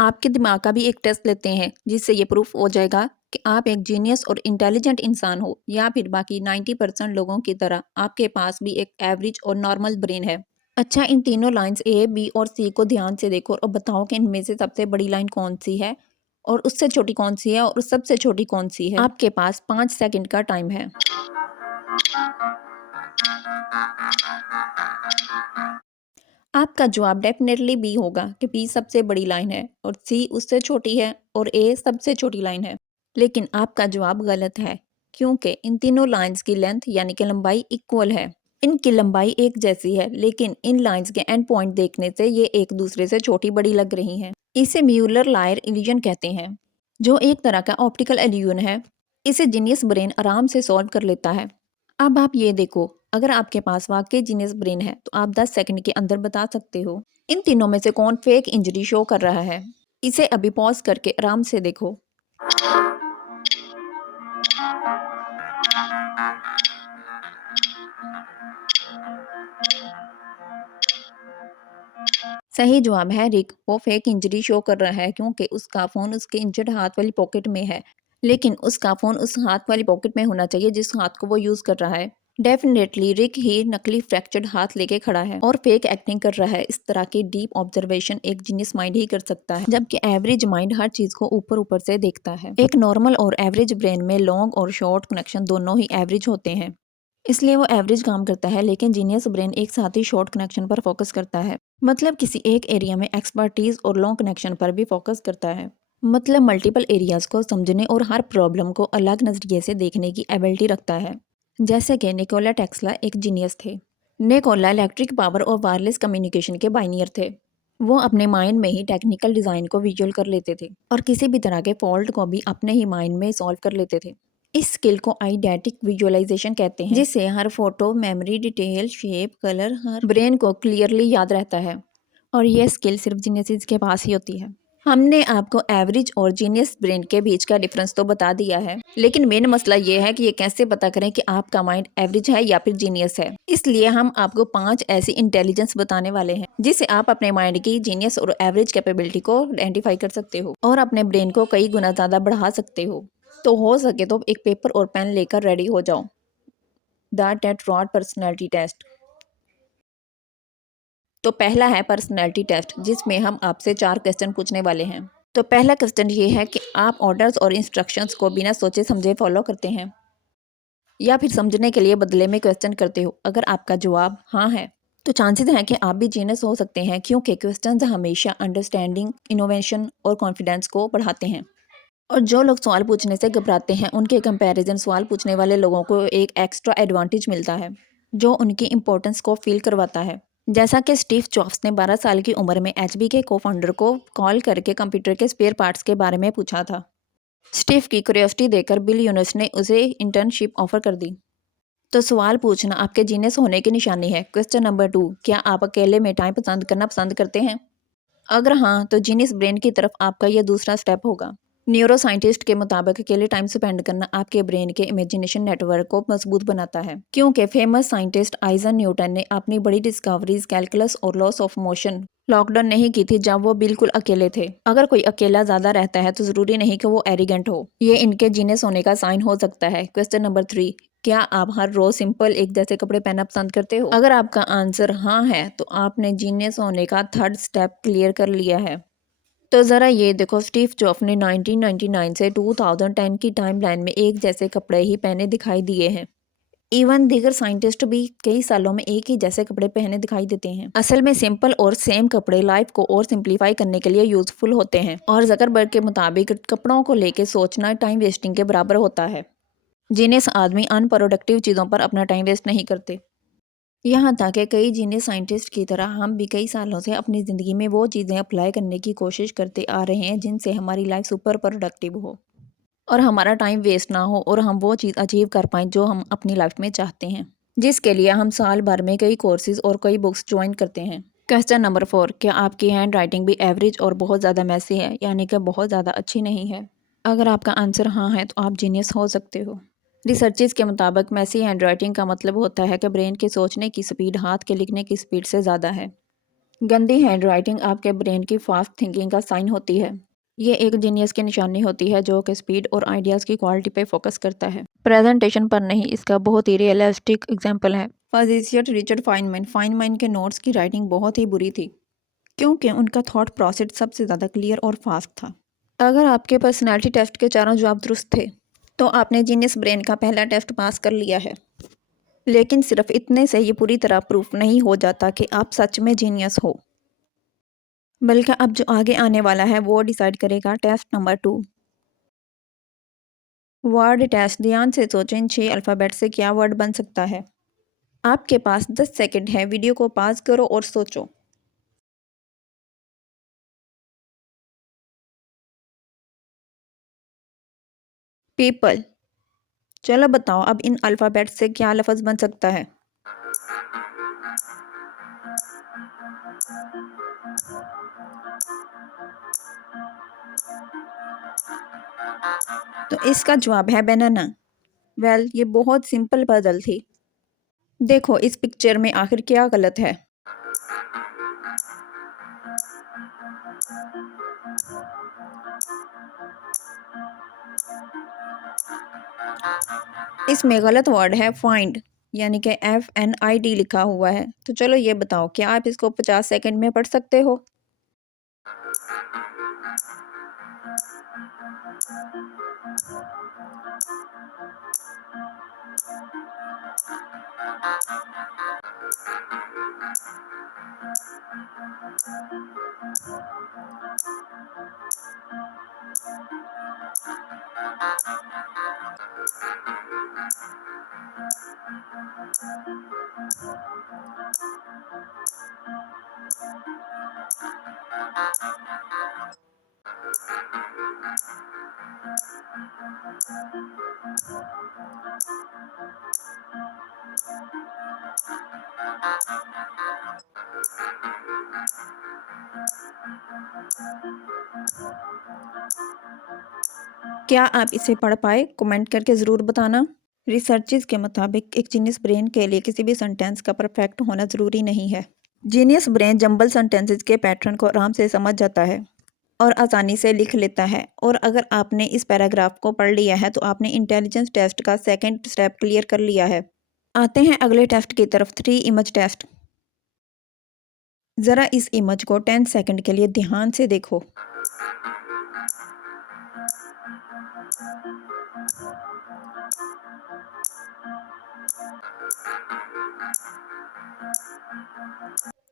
आपके दिमाग का भी एक टेस्ट लेते हैं जिससे ये प्रूफ हो जाएगा कि आप एक जीनियस और इंटेलिजेंट इंसान हो या फिर बाकी 90% लोगों की तरह आपके पास भी एक एवरेज और नॉर्मल ब्रेन है। अच्छा, इन तीनों लाइंस ए, बी और सी को ध्यान से देखो और बताओ कि इनमें से सबसे बड़ी लाइन कौन सी है और उससे छोटी कौन सी है और सबसे छोटी कौन सी है। आपके पास 5 सेकंड का टाइम है। आपका जवाब डेफिनेटली बी होगा कि बी सबसे बड़ी लाइन है और सी उससे छोटी है और ए सबसे छोटी लाइन है। लेकिन आपका जवाब गलत है क्योंकि इन तीनों लाइंस की लेंथ यानी कि लंबाई इक्वल है। इनकी लंबाई एक जैसी है लेकिन इन लाइंस के एंड पॉइंट देखने से ये एक दूसरे से छोटी बड़ी लग रही हैं। इसे म्यूलर लायर इल्यूजन कहते हैं, जो एक तरह का ऑप्टिकल इल्यूजन है। इसे जीनियस ब्रेन आराम से सॉल्व कर लेता है। अब आप ये देखो, अगर आपके पास वाकई जीनियस ब्रेन है तो आप 10 सेकंड के अंदर बता सकते हो इन तीनों में से कौन फेक इंजरी शो कर रहा है। इसे अभी पॉज करके आराम से देखो। सही जवाब है रिक, वो फेक इंजरी शो कर रहा है क्योंकि उसका फोन उसके इंजर्ड हाथ वाली पॉकेट में है। लेकिन उसका फोन उस हाथ वाली पॉकेट में होना चाहिए जिस हाथ को वो यूज कर रहा है। डेफिनेटली रिक ही नकली फ्रैक्चर्ड हाथ लेके खड़ा है और फेक एक्टिंग कर रहा है। इस तरह की डीप ऑब्जर्वेशन एक जीनियस माइंड ही कर सकता है, जबकि एवरेज माइंड हर चीज को ऊपर ऊपर से देखता है। एक नॉर्मल और एवरेज ब्रेन में लॉन्ग और शॉर्ट कनेक्शन दोनों ही एवरेज होते हैं, इसलिए वो एवरेज काम करता है। लेकिन जीनियस ब्रेन एक साथ ही शॉर्ट कनेक्शन पर फोकस करता है, मतलब किसी एक एरिया में एक्सपर्टीज और लॉन्ग कनेक्शन पर भी फोकस करता है। मतलब मल्टीपल एरियाज को समझने और हर प्रॉब्लम को अलग नजरिए से देखने की एबिलिटी रखता है। जैसे कि निकोला टेस्ला एक जीनियस थे। निकोला इलेक्ट्रिक पावर और वायरलेस कम्युनिकेशन के बाइनियर थे। वो अपने माइंड में ही टेक्निकल डिजाइन को विजुअल कर लेते थे और किसी भी तरह के फॉल्ट को भी अपने ही माइंड में सॉल्व कर लेते थे। इस स्किल को आइडेंटिक विजुअलाइजेशन कहते हैं, जिससे हर photo, memory, detail, shape, colour हर ब्रेन को क्लियरली याद रहता है। और यह स्किल सिर्फ जीनियस के पास ही होती है। हमने आपको एवरेज और जीनियस ब्रेन के बीच का डिफरेंस तो बता दिया है, लेकिन मेन मसला ये है कि ये कैसे पता करें कि आपका माइंड एवरेज है या फिर जीनियस है। इसलिए हम आपको 5 ऐसी इंटेलिजेंस बताने वाले हैं जिससे आप अपने माइंड की जीनियस और एवरेज कैपेबिलिटी को आइडेंटिफाई कर सकते हो और अपने ब्रेन को कई गुना ज्यादा बढ़ा सकते हो। तो हो सके तो एक पेपर और पेन लेकर रेडी हो जाओ। The tate rod personality test. तो पहला है पर्सनैलिटी टेस्ट, जिसमें हम आपसे 4 क्वेश्चन पूछने वाले हैं। तो पहला क्वेश्चन ये है कि आप ऑर्डर्स और इंस्ट्रक्शंस को बिना सोचे समझे फॉलो करते हैं या फिर समझने के लिए बदले में क्वेश्चन करते हो। अगर आपका जवाब हाँ है तो चांसेस हैं कि आप भी जीनियस हो सकते हैं, क्योंकि क्वेश्चंस हमेशा अंडरस्टैंडिंग, इनोवेशन और कॉन्फिडेंस को बढ़ाते हैं। और जो लोग सवाल पूछने से घबराते हैं उनके कंपैरिजन सवाल पूछने वाले लोगों को एक एक्स्ट्रा एडवांटेज मिलता है जो उनकी इम्पोर्टेंस को फील करवाता है। जैसा कि स्टीव जॉब्स ने 12 साल की उम्र में एचपी के को फाउंडर को कॉल करके कंप्यूटर के स्पेयर पार्ट्स के बारे में पूछा था। स्टीव की क्यूरियोसिटी देकर बिल यूनस ने उसे इंटर्नशिप ऑफर कर दी। तो सवाल पूछना आपके जीनियस होने की निशानी है। क्वेश्चन नंबर 2, क्या आप अकेले में टाइम पसंद करना पसंद करते हैं? अगर हाँ तो जीनियस ब्रेन की तरफ आपका यह दूसरा स्टेप होगा। न्यूरो साइंटिस्ट के मुताबिक अकेले टाइम स्पेंड करना आपके ब्रेन के इमेजिनेशन नेटवर्क को मजबूत बनाता है, क्योंकि फेमस साइंटिस्ट आइजन न्यूटन ने अपनी बड़ी डिस्कवरीज कैलकुलस और लॉस ऑफ मोशन लॉकडाउन नहीं की थी जब वो बिल्कुल अकेले थे। अगर कोई अकेला ज्यादा रहता है तो जरूरी नहीं कि वो एरिगेंट हो, ये इनके जीनियस होने का साइन हो सकता है। क्वेश्चन नंबर 3, क्या आप हर रोज सिंपल एक जैसे कपड़े पहनना पसंद करते हो? अगर आपका आंसर हाँ है तो आपने जीनियस होने का थर्ड स्टेप क्लियर कर लिया है। तो ज़रा ये देखो, स्टीव जॉब्स ने 1999 से 2010 की टाइमलाइन में एक जैसे कपड़े ही पहने दिखाई दिए हैं। इवन दीगर साइंटिस्ट भी कई सालों में एक ही जैसे कपड़े पहने दिखाई देते हैं। असल में सिंपल और सेम कपड़े लाइफ को और सिंप्लीफाई करने के लिए यूजफुल होते हैं। और जकरबर्ग के मुताबिक कपड़ों को लेके सोचना टाइम वेस्टिंग के बराबर होता है। जीनियस आदमी अनप्रोडक्टिव चीज़ों पर अपना टाइम वेस्ट नहीं करते। यहाँ तक कि कई जीनियस साइंटिस्ट की तरह हम भी कई सालों से अपनी ज़िंदगी में वो चीज़ें अप्लाई करने की कोशिश करते आ रहे हैं जिनसे हमारी लाइफ सुपर प्रोडक्टिव हो और हमारा टाइम वेस्ट ना हो और हम वो चीज़ अचीव कर पाएँ जो हम अपनी लाइफ में चाहते हैं, जिसके लिए हम साल भर में कई कोर्सेज और कई बुक्स ज्वाइन करते हैं। क्वेश्चन नंबर 4, क्या आपकी हैंड राइटिंग भी एवरेज और बहुत ज़्यादा मैसी है, यानी कि बहुत ज़्यादा अच्छी नहीं है? अगर आपका आंसर हाँ है तो आप जीनियस हो सकते हो। रिसर्चेस के मुताबिक मैसी हैंडराइटिंग का मतलब होता है कि ब्रेन के सोचने की स्पीड हाथ के लिखने की स्पीड से ज़्यादा है। गंदी हैंडराइटिंग आपके ब्रेन की फास्ट थिंकिंग का साइन होती है। ये एक जीनियस की निशानी होती है जो कि स्पीड और आइडियाज़ की क्वालिटी पे फोकस करता है, प्रेजेंटेशन पर नहीं। इसका बहुत ही रियलिस्टिक एग्जाम्पल है फिजिसिस्ट रिचर्ड फाइनमैन। फाइनमैन के नोट्स की राइटिंग बहुत ही बुरी थी क्योंकि उनका थॉट प्रोसेस सबसे ज़्यादा क्लियर और फास्ट था। अगर आपके पर्सनैलिटी टेस्ट के चारों जवाब दुरुस्त थे तो आपने जीनियस ब्रेन का पहला टेस्ट पास कर लिया है। लेकिन सिर्फ इतने से ये पूरी तरह प्रूफ नहीं हो जाता कि आप सच में जीनियस हो, बल्कि अब जो आगे आने वाला है वो डिसाइड करेगा। Test number 2, word test. ध्यान से सोचें, इन 6 अल्फ़ाबेट से क्या वर्ड बन सकता है। आपके पास 10 सेकंड है, वीडियो को पॉज करो और सोचो। पीपल। चलो बताओ अब इन अल्फ़ाबेट से क्या लफ्ज़ बन सकता है। तो इसका जवाब है बनाना। वेल, ये बहुत सिंपल पजल थी। देखो इस पिक्चर में आखिर क्या गलत है। इसमें गलत वर्ड है फाइंड, यानी कि FNID लिखा हुआ है। तो चलो ये बताओ, क्या आप इसको 50 सेकंड में पढ़ सकते हो। क्या आप इसे पढ़ पाए? कमेंट करके ज़रूर बताना। रिसर्चेस के मुताबिक एक जीनियस ब्रेन के लिए किसी भी सेंटेंस का परफेक्ट होना ज़रूरी नहीं है। जीनियस ब्रेन जंबल सेंटेंसेस के पैटर्न को आराम से समझ जाता है और आसानी से लिख लेता है। और अगर आपने इस पैराग्राफ को पढ़ लिया है तो आपने इंटेलिजेंस टेस्ट का सेकंड स्टेप क्लियर कर लिया है। आते हैं अगले टेस्ट की तरफ, 3 इमेज टेस्ट। ज़रा इस इमेज को 10 सेकंड के लिए ध्यान से देखो।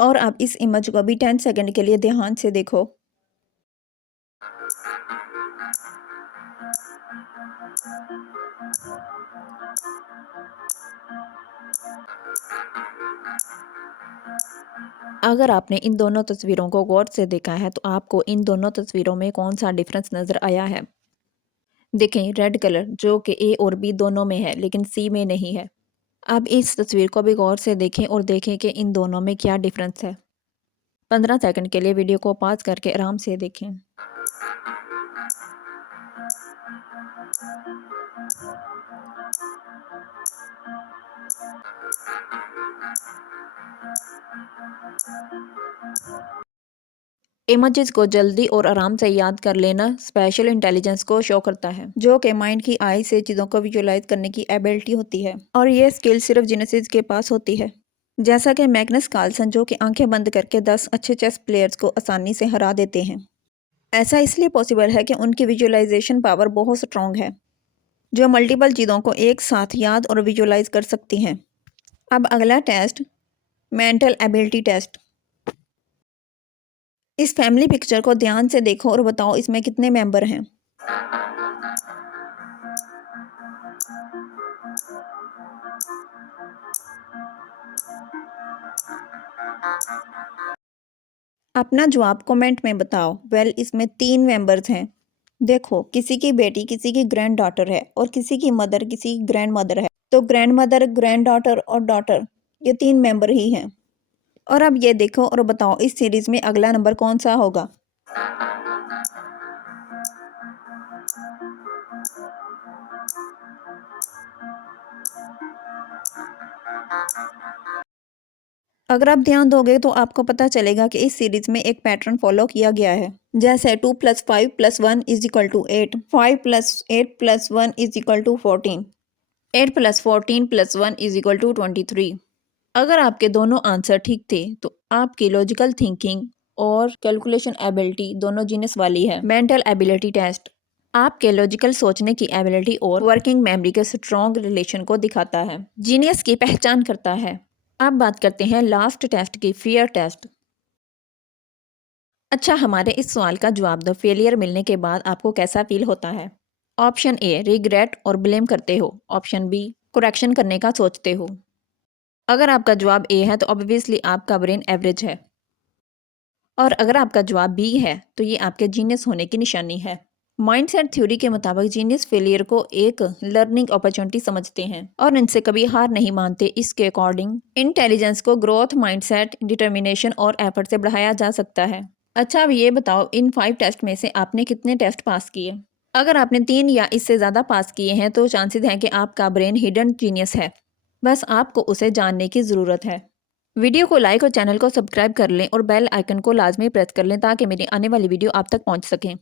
और अब इस इमेज को भी 10 सेकंड के लिए ध्यान से देखो। अगर आपने इन दोनों तस्वीरों को गौर से देखा है तो आपको इन दोनों तस्वीरों में कौन सा डिफरेंस नज़र आया है। देखें, रेड कलर जो कि ए और बी दोनों में है लेकिन सी में नहीं है। अब इस तस्वीर को भी गौर से देखें और देखें कि इन दोनों में क्या डिफरेंस है। 15 सेकंड के लिए वीडियो को पॉज करके आराम से देखें। इमेजेस को जल्दी और आराम से याद कर लेना स्पेशल इंटेलिजेंस को शो करता है, जो कि माइंड की आई से चीज़ों को विजुलाइज करने की एबिलिटी होती है। और ये स्किल सिर्फ जीनियसेस के पास होती है। जैसा कि मैग्नस कार्लसन, जो कि आंखें बंद करके 10 अच्छे चेस प्लेयर्स को आसानी से हरा देते हैं। ऐसा इसलिए पॉसिबल है कि उनकी विजुअलाइजेशन पावर बहुत स्ट्रॉन्ग है, जो मल्टीपल चीज़ों को एक साथ याद और विजुअलाइज कर सकती हैं। अब अगला टेस्ट, मेंटल एबिलिटी टेस्ट। इस फैमिली पिक्चर को ध्यान से देखो और बताओ इसमें कितने मेंबर हैं। अपना जवाब कमेंट में बताओ। वेल, इसमें 3 मेंबर्स हैं। देखो, किसी की बेटी किसी की ग्रैंड डॉटर है और किसी की मदर किसी की ग्रैंड मदर है। तो ग्रैंड मदर, ग्रैंड डॉटर और डॉटर, ये 3 मेंबर ही हैं। और अब ये देखो और बताओ इस सीरीज में अगला नंबर कौन सा होगा। अगर आप ध्यान दोगे तो आपको पता चलेगा कि इस सीरीज में एक पैटर्न फॉलो किया गया है, जैसे 2 + 5 + 1 = 8, 5 + 8 + 1 = 14, 8 + 14 + 1 = 23। अगर आपके दोनों आंसर ठीक थे तो आपकी लॉजिकल थिंकिंग और कैलकुलेशन एबिलिटी दोनों जीनियस वाली है। मेंटल एबिलिटी टेस्ट आपके लॉजिकल सोचने की एबिलिटी और वर्किंग मेमोरी के स्ट्रॉन्ग रिलेशन को दिखाता है, जीनियस की पहचान करता है। अब बात करते हैं लास्ट टेस्ट की, फियर टेस्ट। अच्छा, हमारे इस सवाल का जवाब दो, फेलियर मिलने के बाद आपको कैसा फील होता है? ऑप्शन ए रिग्रेट और ब्लेम करते हो, ऑप्शन बी करेक्शन करने का सोचते हो। अगर आपका जवाब ए है तो ऑब्वियसली आपका ब्रेन एवरेज है, और अगर आपका जवाब बी है तो ये आपके जीनियस होने की निशानी है। माइंडसेट थ्योरी के मुताबिक जीनियस फेलियर को एक लर्निंग अपॉर्चुनिटी समझते हैं और इनसे कभी हार नहीं मानते। इसके अकॉर्डिंग इंटेलिजेंस को ग्रोथ, माइंडसेट, डिटर्मिनेशन और एफर्ट से बढ़ाया जा सकता है। अच्छा, अब ये बताओ, इन 5 टेस्ट में से आपने कितने टेस्ट पास किए? अगर आपने 3 या इससे ज़्यादा पास किए हैं तो चांसेस हैं कि आपका ब्रेन हिडन जीनियस है, बस आपको उसे जानने की ज़रूरत है। वीडियो को लाइक और चैनल को सब्सक्राइब कर लें और बेल आइकन को लाजमी प्रेस कर लें ताकि मेरी आने वाली वीडियो आप तक पहुंच सकें।